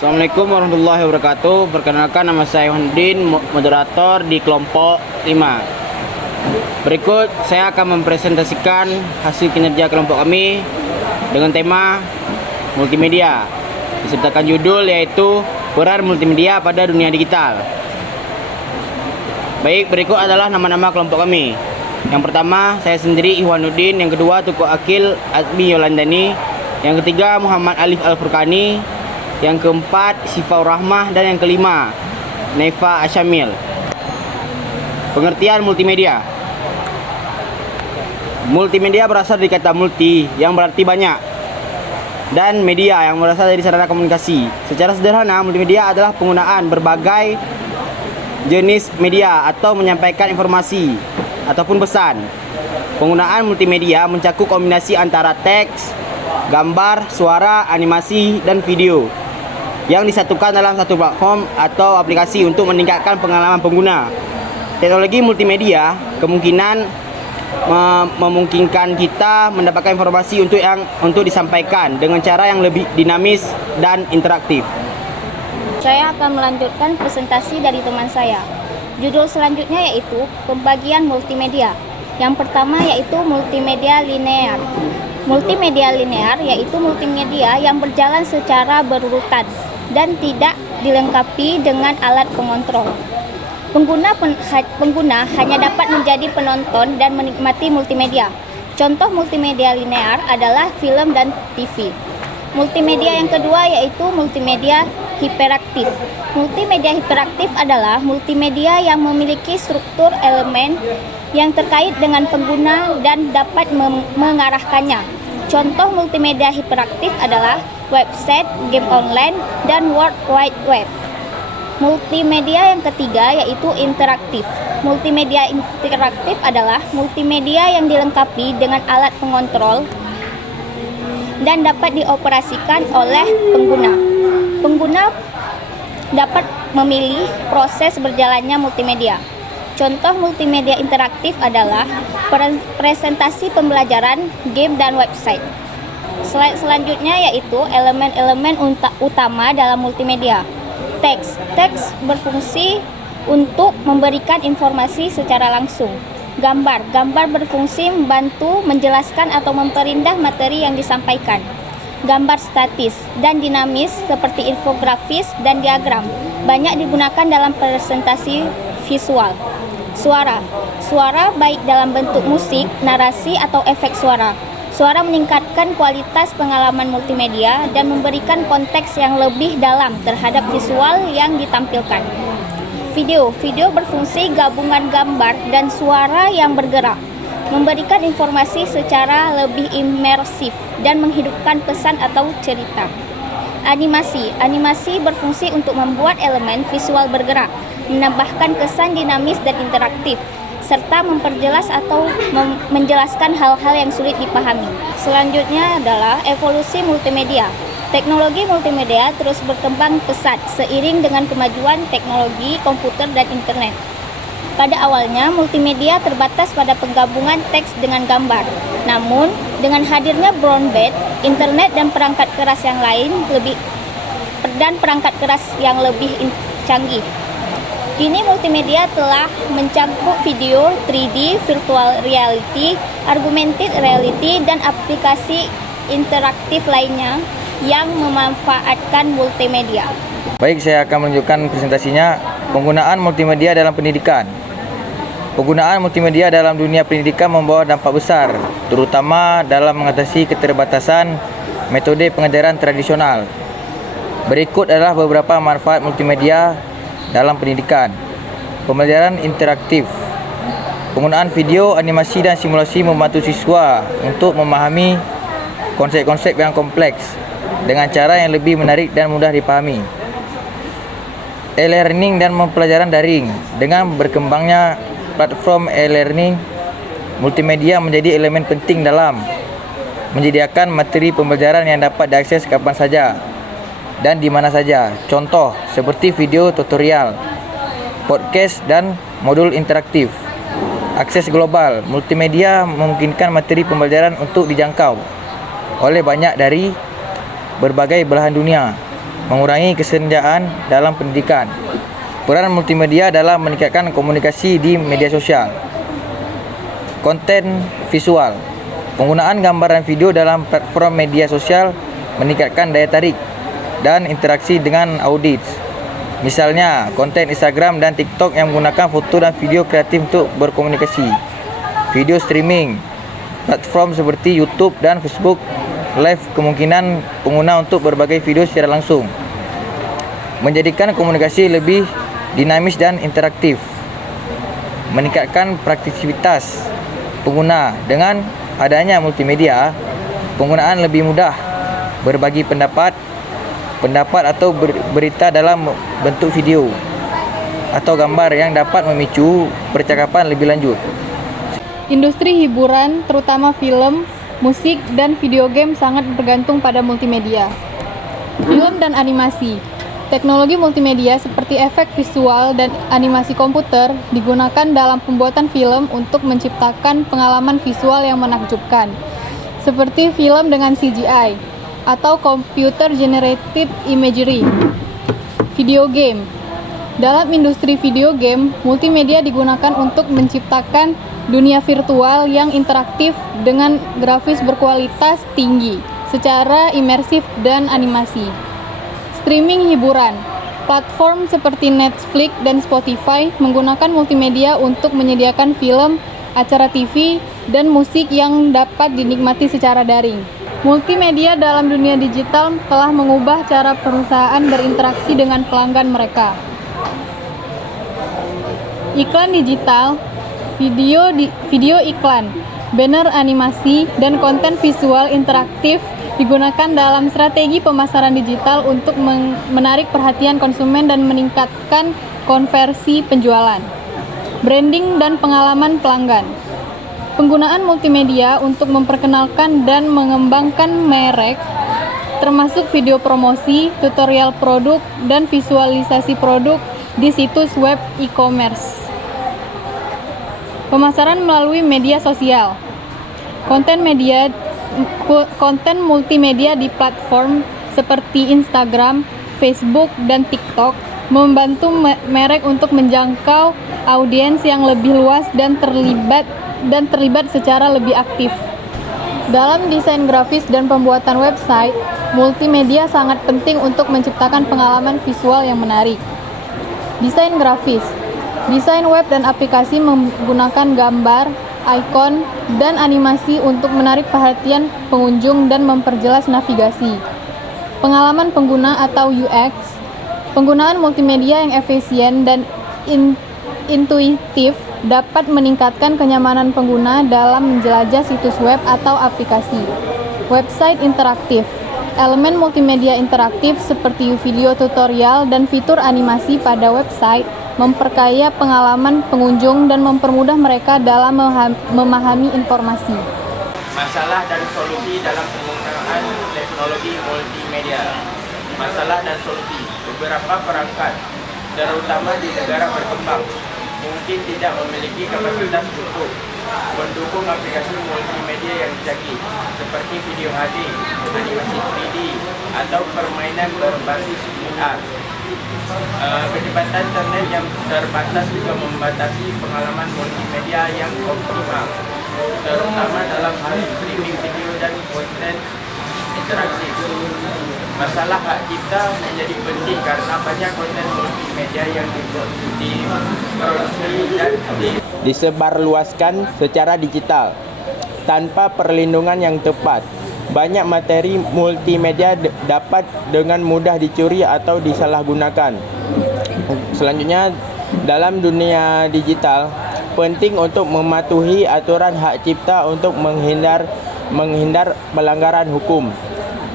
Assalamualaikum warahmatullahi wabarakatuh. Perkenalkan, nama saya Yohandin, moderator di kelompok 5. Berikut saya akan mempresentasikan hasil kinerja kelompok kami dengan tema multimedia, disertakan judul yaitu peran multimedia pada dunia digital. Baik, berikut adalah nama-nama kelompok kami. Yang pertama, saya sendiri Ihwanuddin. Yang kedua, Tuku Akil Admi Yolandani. Yang ketiga, Muhammad Alif Al-Furqani. Yang keempat, Sifaur Rahmah. Dan yang kelima, Naifa Asyamil. Pengertian multimedia. Multimedia berasal dari kata multi yang berarti banyak, dan media yang berasal dari sarana komunikasi. Secara sederhana, multimedia adalah penggunaan berbagai jenis media atau menyampaikan informasi ataupun pesan. Penggunaan multimedia mencakup kombinasi antara teks, gambar, suara, animasi, dan video yang disatukan dalam satu platform atau aplikasi untuk meningkatkan pengalaman pengguna. Teknologi multimedia kemungkinan memungkinkan kita mendapatkan informasi untuk disampaikan dengan cara yang lebih dinamis dan interaktif. Saya akan melanjutkan presentasi dari teman saya. Judul selanjutnya yaitu pembagian multimedia. Yang pertama yaitu multimedia linear. Multimedia linear yaitu multimedia yang berjalan secara berurutan dan tidak dilengkapi dengan alat pengontrol. Pengguna hanya dapat menjadi penonton dan menikmati multimedia. Contoh multimedia linear adalah film dan TV. Multimedia yang kedua yaitu multimedia hiperaktif. Multimedia hiperaktif adalah multimedia yang memiliki struktur elemen yang terkait dengan pengguna dan dapat mengarahkannya. Contoh multimedia hiperaktif adalah website, game online, dan World Wide Web. Multimedia yang ketiga yaitu interaktif. Multimedia interaktif adalah multimedia yang dilengkapi dengan alat pengontrol dan dapat dioperasikan oleh pengguna. Pengguna dapat memilih proses berjalannya multimedia. Contoh multimedia interaktif adalah presentasi pembelajaran, game, dan website. Slide selanjutnya yaitu elemen-elemen utama dalam multimedia. Teks berfungsi untuk memberikan informasi secara langsung. Gambar berfungsi membantu menjelaskan atau memperindah materi yang disampaikan. Gambar statis dan dinamis seperti infografis dan diagram banyak digunakan dalam presentasi visual. Suara baik dalam bentuk musik, narasi, atau efek suara. Suara meningkatkan kualitas pengalaman multimedia dan memberikan konteks yang lebih dalam terhadap visual yang ditampilkan. Video berfungsi gabungan gambar dan suara yang bergerak, memberikan informasi secara lebih imersif dan menghidupkan pesan atau cerita. Animasi berfungsi untuk membuat elemen visual bergerak, menambahkan kesan dinamis dan interaktif, serta memperjelas atau menjelaskan hal-hal yang sulit dipahami. Selanjutnya adalah evolusi multimedia. Teknologi multimedia terus berkembang pesat seiring dengan kemajuan teknologi komputer dan internet. Pada awalnya, multimedia terbatas pada penggabungan teks dengan gambar. Namun, dengan hadirnya broadband, internet dan perangkat keras yang lebih canggih, kini multimedia telah mencakup video, 3D, virtual reality, augmented reality, dan aplikasi interaktif lainnya yang memanfaatkan multimedia. Baik, saya akan menunjukkan presentasinya penggunaan multimedia dalam pendidikan. Penggunaan multimedia dalam dunia pendidikan membawa dampak besar, terutama dalam mengatasi keterbatasan metode pengajaran tradisional. Berikut adalah beberapa manfaat multimedia dalam pendidikan. Pembelajaran interaktif. Penggunaan video, animasi, dan simulasi membantu siswa untuk memahami konsep-konsep yang kompleks dengan cara yang lebih menarik dan mudah dipahami. E-learning dan pembelajaran daring. Dengan berkembangnya platform e-learning, multimedia menjadi elemen penting dalam menyediakan materi pembelajaran yang dapat diakses kapan saja dan di mana saja. Contoh seperti video tutorial, podcast, dan modul interaktif. Akses global. Multimedia memungkinkan materi pembelajaran untuk dijangkau oleh banyak dari berbagai belahan dunia. mengurangi kesenjangan dalam pendidikan. Peran multimedia dalam meningkatkan komunikasi di media sosial. Konten visual. Penggunaan gambar dan video dalam platform media sosial meningkatkan daya tarik dan interaksi dengan audiens. Misalnya, konten Instagram dan TikTok yang menggunakan foto dan video kreatif untuk berkomunikasi. Video streaming. Platform seperti YouTube dan Facebook Live kemungkinan pengguna untuk berbagai video secara langsung, menjadikan komunikasi lebih dinamis dan interaktif. Meningkatkan praktikalitas pengguna. Dengan adanya multimedia, penggunaan lebih mudah berbagi pendapat atau berita dalam bentuk video atau gambar yang dapat memicu percakapan lebih lanjut. Industri hiburan, terutama film, musik, dan video game sangat bergantung pada multimedia. Film dan animasi. Teknologi multimedia seperti efek visual dan animasi komputer digunakan dalam pembuatan film untuk menciptakan pengalaman visual yang menakjubkan, seperti film dengan CGI atau Computer Generated Imagery. Video game. Dalam industri video game, multimedia digunakan untuk menciptakan dunia virtual yang interaktif dengan grafis berkualitas tinggi, secara imersif dan animasi. Streaming hiburan. Platform seperti Netflix dan Spotify menggunakan multimedia untuk menyediakan film, acara TV, dan musik yang dapat dinikmati secara daring. Multimedia dalam dunia digital telah mengubah cara perusahaan berinteraksi dengan pelanggan mereka. Iklan digital, video iklan, banner animasi, dan konten visual interaktif digunakan dalam strategi pemasaran digital untuk menarik perhatian konsumen dan meningkatkan konversi penjualan. Branding dan pengalaman pelanggan. Penggunaan multimedia untuk memperkenalkan dan mengembangkan merek, termasuk video promosi, tutorial produk, dan visualisasi produk di situs web e-commerce. Pemasaran melalui media sosial. Konten multimedia di platform seperti Instagram, Facebook, dan TikTok membantu merek untuk menjangkau audiens yang lebih luas dan terlibat secara lebih aktif. Dalam desain grafis dan pembuatan website, multimedia sangat penting untuk menciptakan pengalaman visual yang menarik. Desain grafis. Desain web dan aplikasi menggunakan gambar, ikon, dan animasi untuk menarik perhatian pengunjung dan memperjelas navigasi. Pengalaman pengguna atau UX. Penggunaan multimedia yang efisien dan intuitif dapat meningkatkan kenyamanan pengguna dalam menjelajah situs web atau aplikasi. Website interaktif. Elemen multimedia interaktif seperti video tutorial dan fitur animasi pada website memperkaya pengalaman pengunjung dan mempermudah mereka dalam memahami informasi. Masalah dan solusi dalam penggunaan teknologi multimedia. Masalah dan solusi. Beberapa perangkat, terutama di negara berkembang, mungkin tidak memiliki kapasitas untuk mendukung aplikasi multimedia yang canggih seperti video HD, animasi 3D, atau permainan berbasis VR. Kecepatan internet yang terbatas juga membatasi pengalaman multimedia yang optimal, terutama dalam hal streaming video dan konten interaktif. Masalah hak cipta menjadi penting karena banyak konten multimedia yang diproduksi dan disebarluaskan secara digital tanpa perlindungan yang tepat. Banyak materi multimedia dapat dengan mudah dicuri atau disalahgunakan. Selanjutnya, dalam dunia digital, penting untuk mematuhi aturan hak cipta untuk menghindar pelanggaran hukum.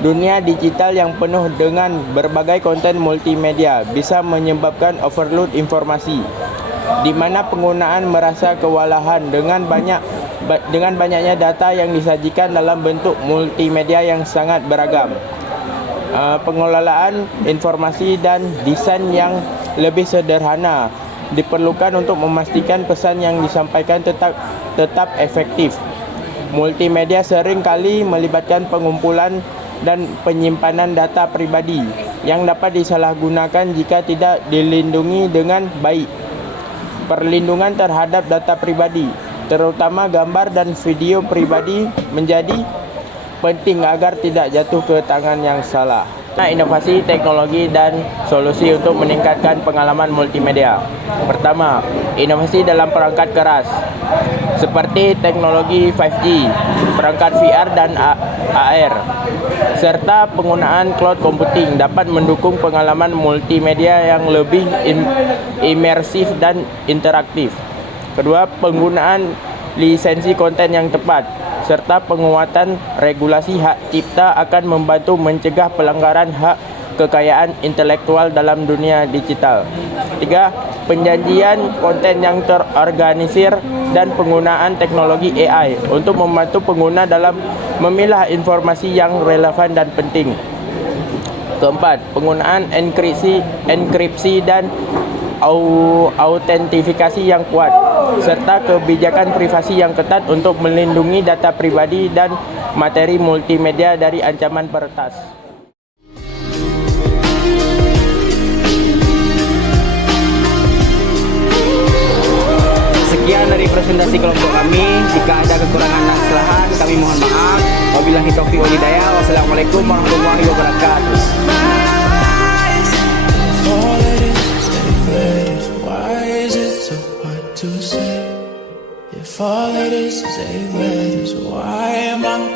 Dunia digital yang penuh dengan berbagai konten multimedia bisa menyebabkan overload informasi, di mana penggunaan merasa kewalahan dengan banyaknya data yang disajikan dalam bentuk multimedia yang sangat beragam. Pengelolaan informasi dan desain yang lebih sederhana diperlukan untuk memastikan pesan yang disampaikan tetap efektif. Multimedia sering kali melibatkan pengumpulan dan penyimpanan data pribadi yang dapat disalahgunakan jika tidak dilindungi dengan baik. Perlindungan terhadap data pribadi, terutama gambar dan video pribadi, menjadi penting agar tidak jatuh ke tangan yang salah. Inovasi teknologi dan solusi untuk meningkatkan pengalaman multimedia. Pertama, inovasi dalam perangkat keras seperti teknologi 5G, perangkat VR dan AR, serta penggunaan cloud computing dapat mendukung pengalaman multimedia yang lebih imersif dan interaktif. Kedua, penggunaan lisensi konten yang tepat serta penguatan regulasi hak cipta akan membantu mencegah pelanggaran hak kekayaan intelektual dalam dunia digital. Tiga, penjanjian konten yang terorganisir dan penggunaan teknologi AI untuk membantu pengguna dalam memilah informasi yang relevan dan penting. Keempat, penggunaan enkripsi dan autentifikasi yang kuat serta kebijakan privasi yang ketat untuk melindungi data pribadi dan materi multimedia dari ancaman peretas. Sekian dari presentasi kelompok kami. Jika ada kekurangan dan kesalahan, kami mohon maaf. Wabillahi taufiq wal hidayah. Wassalamualaikum warahmatullahi wabarakatuh. If all it is 8 letters, why am I